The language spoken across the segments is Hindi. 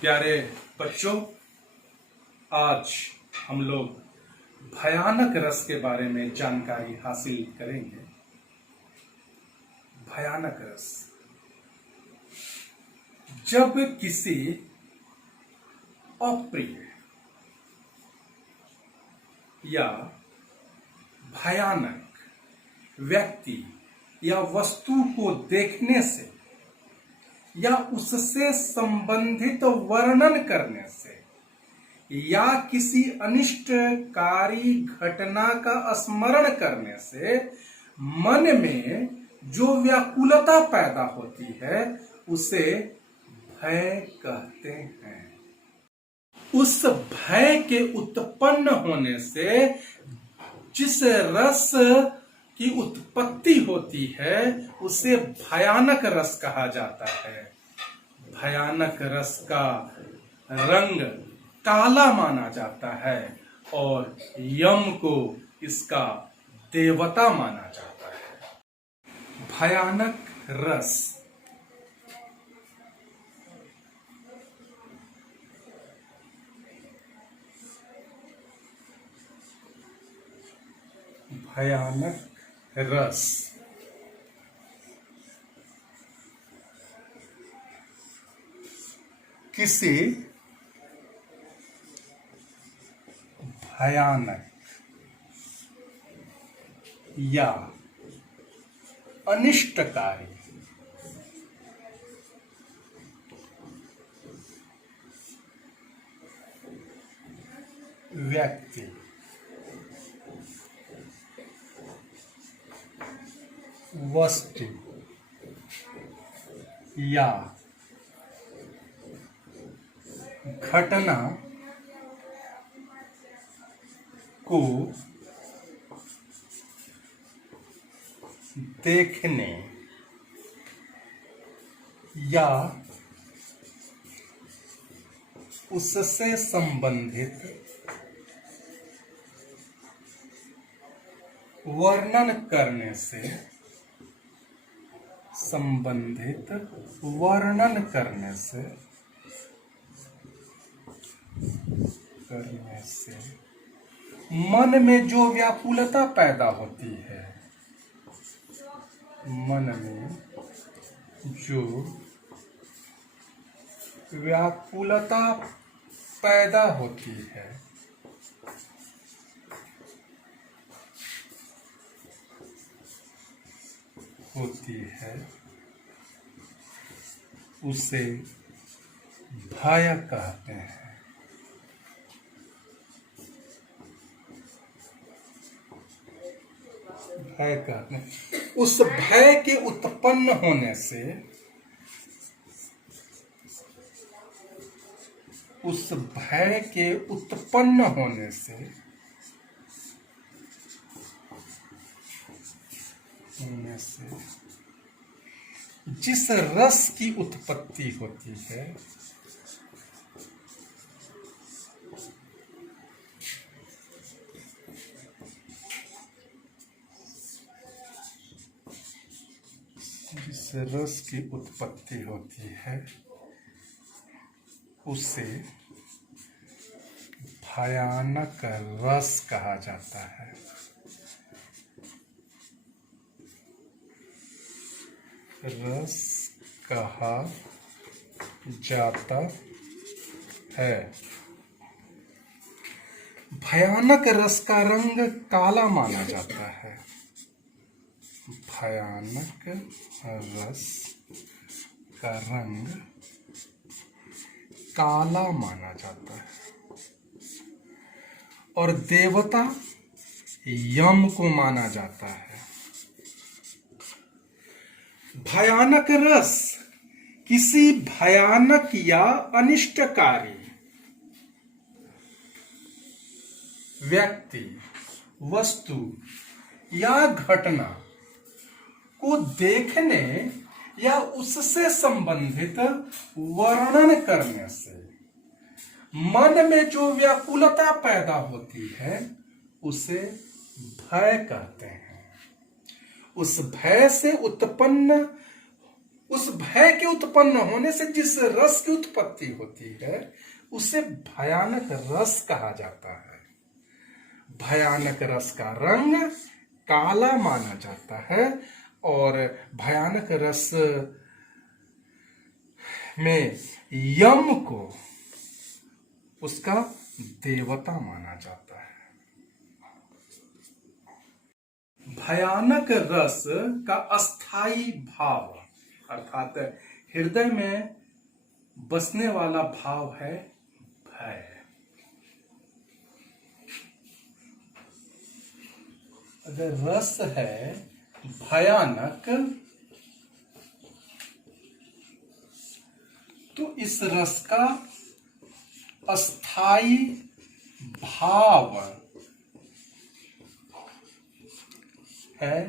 प्यारे बच्चों, आज हम लोग भयानक रस के बारे में जानकारी हासिल करेंगे। भयानक रस, जब किसी अप्रिय या भयानक व्यक्ति या वस्तु को देखने से या उससे संबंधित वर्णन करने से या किसी अनिष्टकारी घटना का स्मरण करने से मन में जो व्याकुलता पैदा होती है उसे भय कहते हैं। उस भय के उत्पन्न होने से जिस रस की उत्पत्ति होती है उसे भयानक रस कहा जाता है। भयानक रस का रंग काला माना जाता है और यम को इसका देवता माना जाता है। भयानक रस भयानक रस किसी भयानक या अनिष्टकारी व्यक्ति वस्तु या घटना को देखने या उससे संबंधित वर्णन करने से मन में जो व्याकुलता पैदा होती है, मन में जो व्याकुलता पैदा होती है उसे भय कहते हैं। भय कहते हैं। उस भय के उत्पन्न होने से जिस रस की उत्पत्ति होती है उसे भयानक रस कहा जाता है। रस कहा जाता है। भयानक रस का रंग काला माना जाता है। भयानक रस का रंग काला माना जाता है और देवता यम को माना जाता है। भयानक रस किसी भयानक या अनिष्टकारी व्यक्ति, वस्तु या घटना को देखने या उससे संबंधित वर्णन करने से मन में जो व्याकुलता पैदा होती है उसे भय कहते हैं। उस भय से उत्पन्न उस भय के उत्पन्न होने से जिस रस की उत्पत्ति होती है उसे भयानक रस कहा जाता है। भयानक रस का रंग काला माना जाता है और भयानक रस में यम को उसका देवता माना जाता है। भयानक रस का अस्थाई भाव अर्थात हृदय में बसने वाला भाव है भय। अगर रस है भयानक तो इस रस का अस्थाई भाव है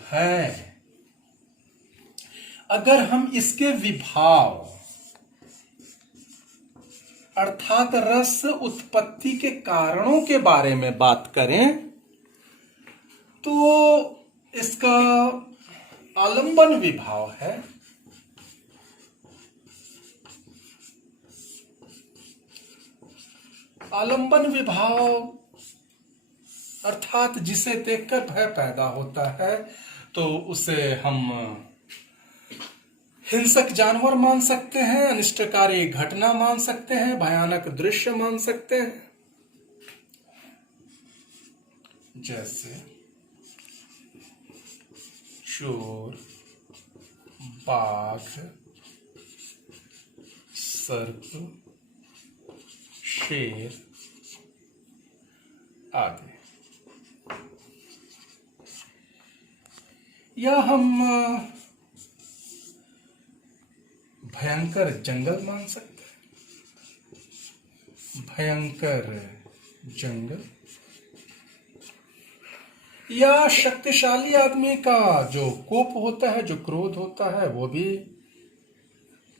भय। अगर हम इसके विभाव अर्थात रस उत्पत्ति के कारणों के बारे में बात करें तो इसका आलंबन विभाव है। आलंबन विभाव अर्थात जिसे देखकर भय पैदा होता है तो उसे हम हिंसक जानवर मान सकते हैं, अनिष्टकारी घटना मान सकते हैं, भयानक दृश्य मान सकते हैं। जैसे चोर, बाघ, सर्प, शेर आदि। या हम भयंकर जंगल मान सकते हैं, भयंकर जंगल। या शक्तिशाली आदमी का जो कोप होता है, जो क्रोध होता है, वो भी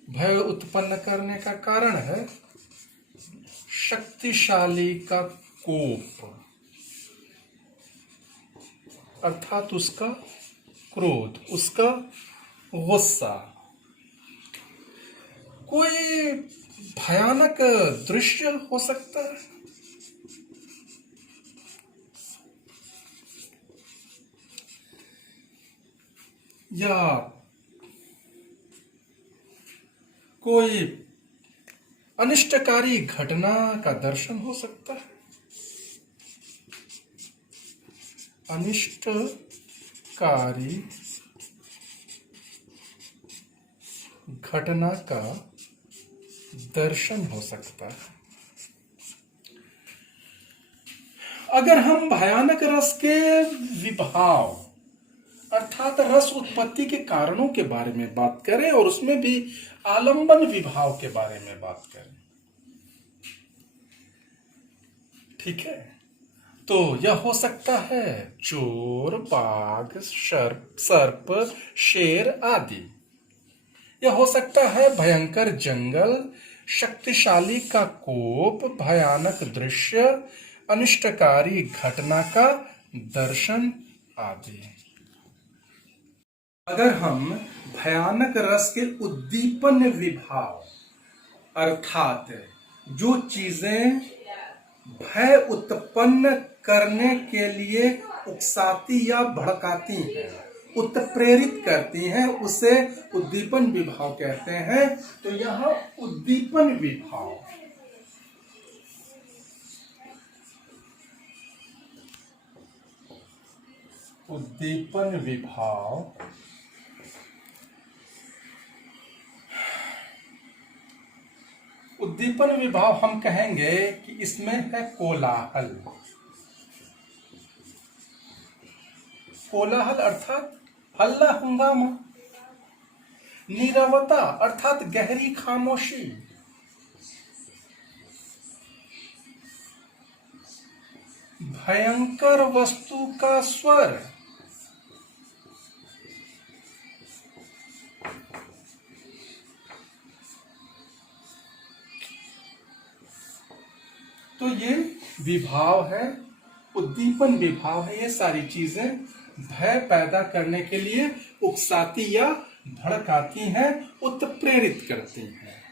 भय उत्पन्न करने का कारण है। शक्तिशाली का कोप अर्थात उसका क्रोध, उसका गुस्सा। कोई भयानक दृश्य हो सकता है, या कोई अनिष्टकारी घटना का दर्शन हो सकता है। अनिष्टकारी घटना का दर्शन हो सकता है। अगर हम भयानक रस के विभाव अर्थात रस उत्पत्ति के कारणों के बारे में बात करें और उसमें भी आलंबन विभाव के बारे में बात करें, ठीक है, तो यह हो सकता है चोर, बाघ, सर्प, शेर आदि। यह हो सकता है भयंकर जंगल, शक्तिशाली का कोप, भयानक दृश्य, अनिष्टकारी घटना का दर्शन आदि। अगर हम भयानक रस के उद्दीपन विभाव अर्थात जो चीजें भय उत्पन्न करने के लिए उकसाती या भड़काती हैं, उत्प्रेरित करती हैं, उसे उद्दीपन विभाव कहते हैं। तो यह उद्दीपन विभाव उद्दीपन विभाव हम कहेंगे कि इसमें है कोलाहल। कोलाहल अर्थात हल्ला हंगामा, नीरवता अर्थात गहरी खामोशी, भयंकर वस्तु का स्वर, तो ये विभाव है, उद्दीपन विभाव है। ये सारी चीजें भय पैदा करने के लिए उकसाती या भड़काती हैं, उत्प्रेरित करती हैं।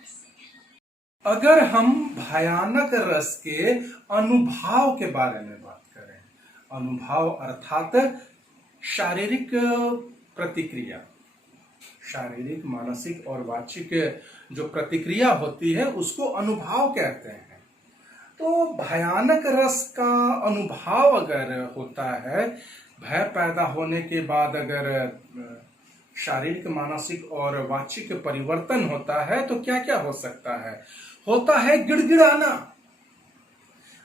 अगर हम भयानक रस के अनुभव के बारे में बात करें, अनुभव अर्थात शारीरिक प्रतिक्रिया, शारीरिक, मानसिक और वाचिक जो प्रतिक्रिया होती है उसको अनुभव कहते हैं। तो भयानक रस का अनुभव अगर होता है, भय पैदा होने के बाद अगर शारीरिक, मानसिक और वाचिक परिवर्तन होता है तो क्या क्या हो सकता है? होता है गिड़गिड़ाना।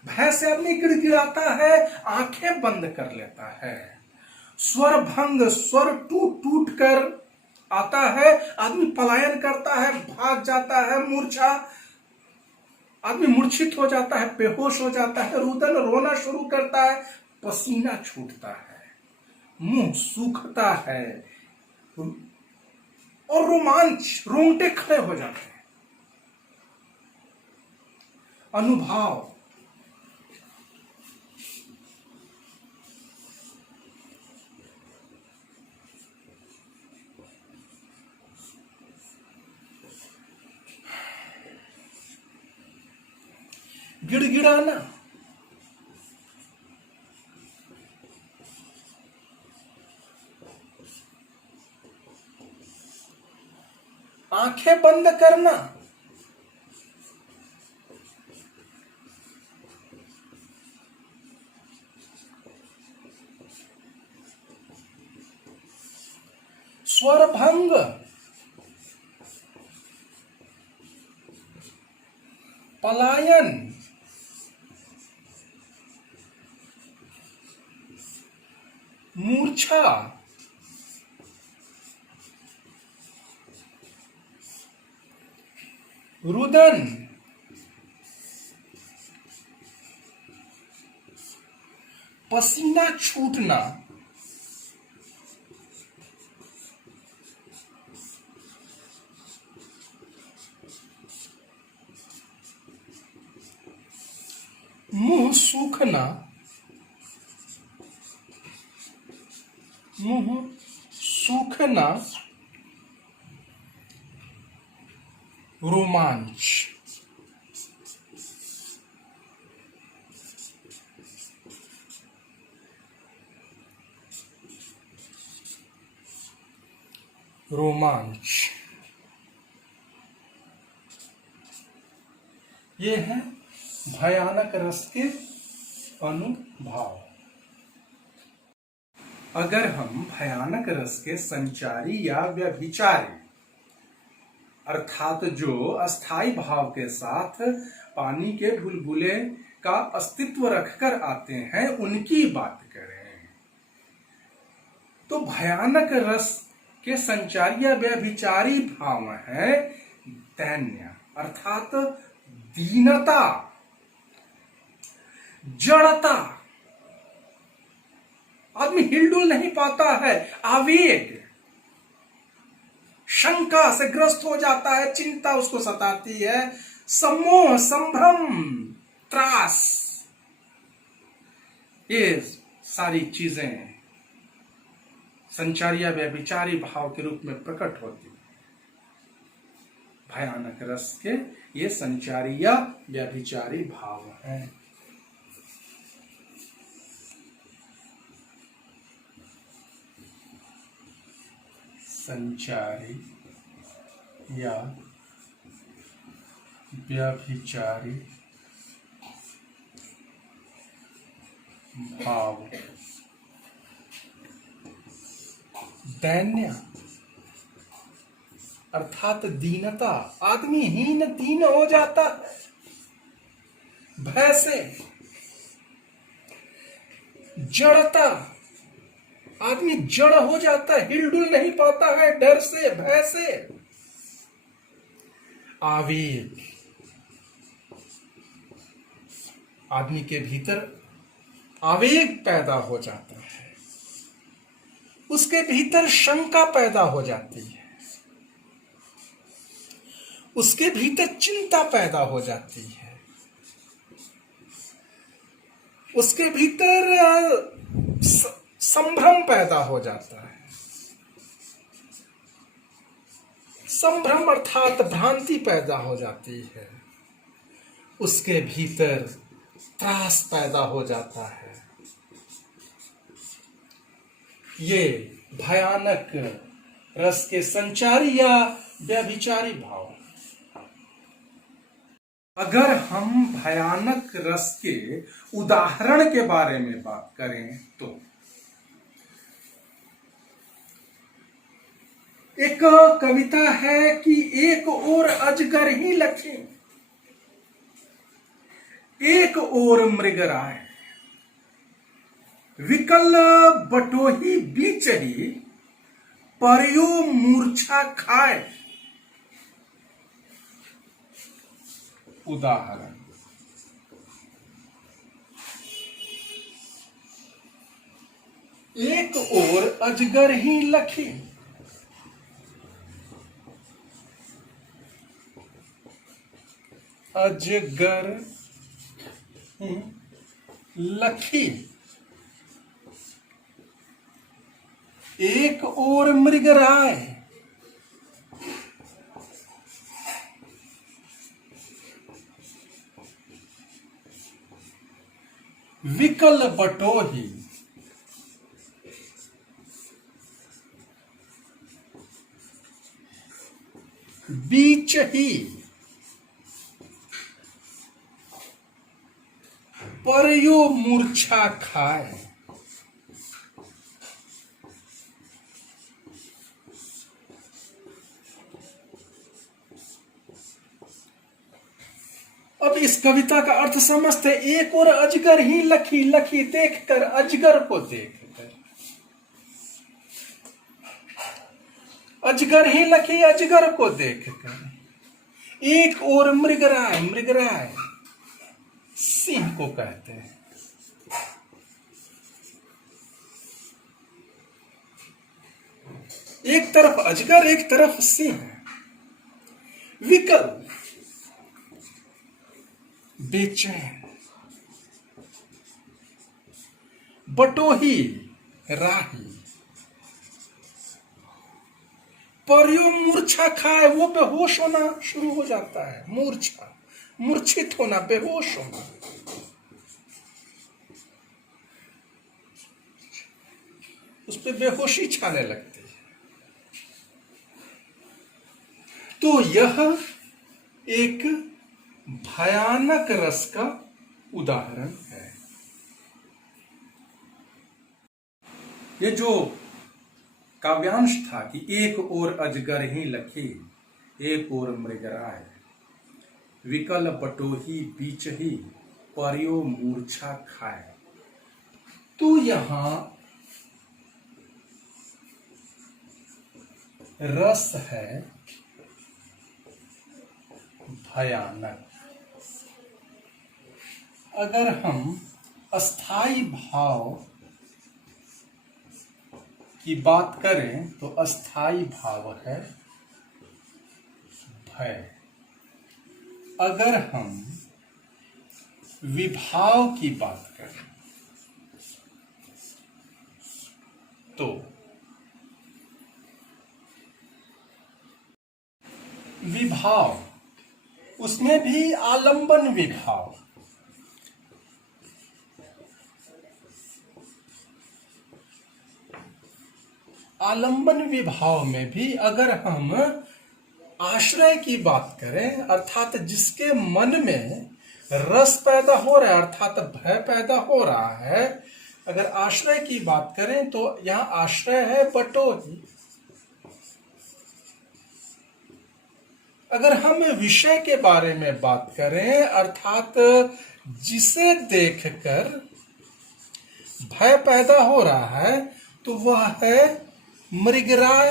भय से आदमी गिड़गिड़ाता है, आंखें बंद कर लेता है। स्वर भंग, स्वर टूट टूट कर आता है, आदमी पलायन करता है, भाग जाता है, मूर्छा, आदमी मूर्छित हो जाता है, बेहोश हो जाता है, रुदन, रोना शुरू करता है, पसीना छूटता है, मुंह सूखता है और रोमांच, रोंगटे खड़े हो जाते हैं। अनुभव गिड़गिड़ाना, आंखें बंद करना, स्वर भंग, पलायन, मूर्छा, रुदन, पसीना छूटना, मुंह सूखना, मुंह सूखना, रोमांच, रोमांच, ये है भयानक रस के अनुभव। अगर हम भयानक रस के संचारी या व्यभिचारी अर्थात जो अस्थाई भाव के साथ पानी के बुलबुले का अस्तित्व रखकर आते हैं उनकी बात करें, तो भयानक रस के संचारी या व्यभिचारी भाव है दैन्य अर्थात दीनता, जड़ता, आदमी हिलडुल नहीं पाता है, आवेग, शंका से ग्रस्त हो जाता है, चिंता उसको सताती है, सम्मोह, संभ्रम, त्रास, ये सारी चीजें संचारी या व्यभिचारी भाव के रूप में प्रकट होती है। भयानक रस के ये संचारी या व्यभिचारी भाव हैं। संचारी या व्यभिचारी भाव, दैन्य अर्थात दीनता, आदमी हीन दीन हो जाता है भय से, जड़ता, आदमी जड़ हो जाता है, हिलडुल नहीं पाता है डर से, भय से, आवेग, आदमी के भीतर आवेग पैदा हो जाता है, उसके भीतर शंका पैदा हो जाती है, उसके भीतर चिंता पैदा हो जाती है, उसके भीतर संभ्रम पैदा हो जाता है, संभ्रम अर्थात भ्रांति पैदा हो जाती है, उसके भीतर त्रास पैदा हो जाता है। ये भयानक रस के संचारी या व्यभिचारी भाव। अगर हम भयानक रस के उदाहरण के बारे में बात करें तो एक कविता है कि एक ओर अजगर ही लखे, एक ओर मृगराय, विकल बटोही बीचही, परियो मूर्छा खाए। उदाहरण, एक ओर अजगर ही लखे, अजगर लखी, एक ओर मृगराय, विकल बटोही, बीच ही, परियो मूर्छा खाए। अब इस कविता का अर्थ समझते, एक और अजगर ही लखी, लखी देखकर, अजगर को देखकर, अजगर ही लखी, अजगर को देखकर, एक और मृगराय, मृगराय सिंह को कहते हैं। एक तरफ अजगर, एक तरफ सिंह, विकल, बेचैन, बटोही, राही, परियो मूर्छा खाए, वो बेहोश होना शुरू हो जाता है। मूर्छा, मूर्छित होना, बेहोश होना, उस पर बेहोशी छाने लगती है। तो यह एक भयानक रस का उदाहरण है। ये जो काव्यांश था कि एक ओर अजगर ही लखी, एक ओर मृगराय, विकल बटोही बीच ही, परियो मूर्छा खाए, तो यहां रस है भयानक। अगर हम अस्थाई भाव की बात करें तो अस्थाई भाव है भय। अगर हम विभाव की बात करें तो विभाव, उसमें भी आलंबन विभाव, आलंबन विभाव में भी अगर हम आश्रय की बात करें, अर्थात जिसके मन में रस पैदा हो रहा है, अर्थात भय पैदा हो रहा है, अगर आश्रय की बात करें तो यहां आश्रय है बटोही। अगर हम विषय के बारे में बात करें, अर्थात जिसे देखकर भय पैदा हो रहा है, तो वह है मृगराय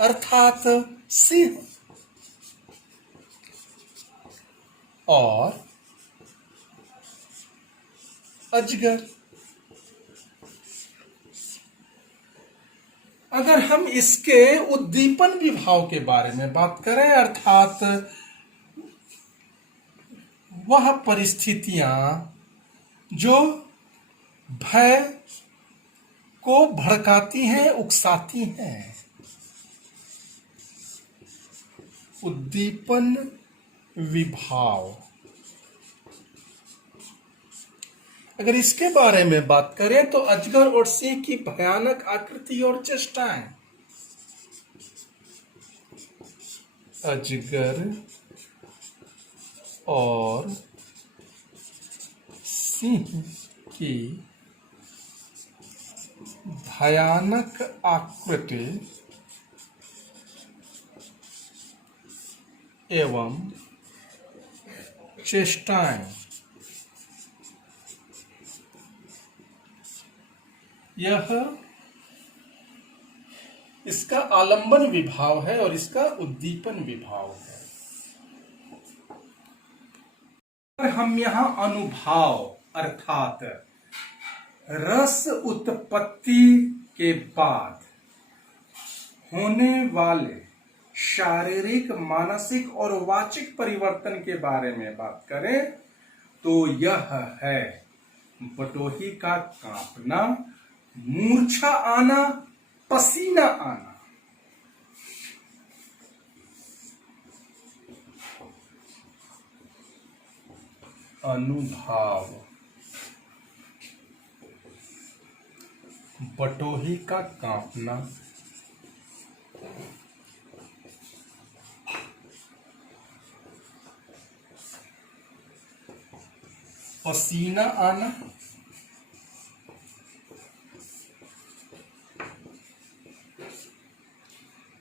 अर्थात सिंह। और अजगर। अगर हम इसके उद्दीपन विभाव के बारे में बात करें, अर्थात वह परिस्थितियां जो भय को भड़काती हैं, उकसाती हैं, उद्दीपन विभाव। अगर इसके बारे में बात करें तो अजगर और सिंह की भयानक आकृति और चेष्टाएं। अजगर और सिंह की भयानक आकृति एवं चेष्टाएं। यह इसका आलंबन विभाव है और इसका उद्दीपन विभाव है। हम यहां अनुभाव अर्थात रस उत्पत्ति के बाद होने वाले शारीरिक, मानसिक और वाचिक परिवर्तन के बारे में बात करें तो यह है बटोही का कांपना, मूर्छा आना, पसीना आना। अनुभाव बटोही का कांपना, पसीना आना,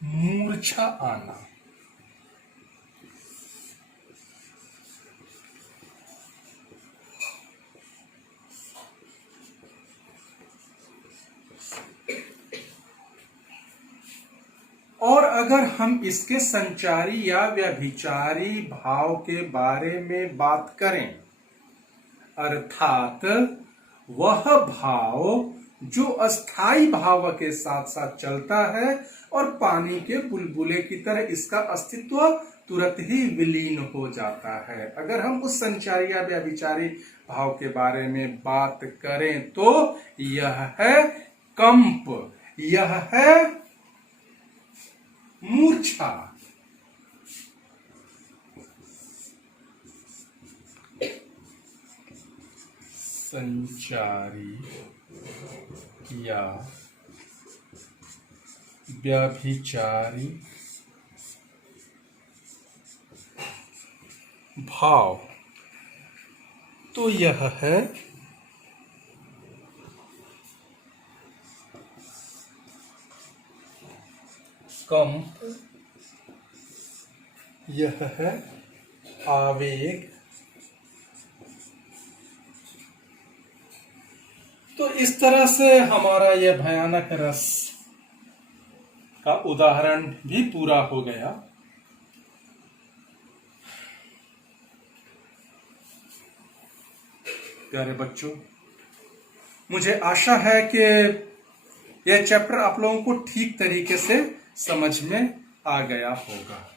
मूर्छा आना। और अगर हम इसके संचारी या व्यभिचारी भाव के बारे में बात करें अर्थात वह भाव जो अस्थाई भाव के साथ साथ चलता है और पानी के बुलबुले की तरह इसका अस्तित्व तुरंत ही विलीन हो जाता है। अगर हम उस संचारी या व्यभिचारी भाव के बारे में बात करें तो यह है कंप, यह है मूर्छा। संचारी या व्यभिचारी भाव तो यह है कंप, यह है आवेग। तो इस तरह से हमारा यह भयानक रस का उदाहरण भी पूरा हो गया। प्यारे बच्चों, मुझे आशा है कि यह चैप्टर आप लोगों को ठीक तरीके से समझ में आ गया होगा।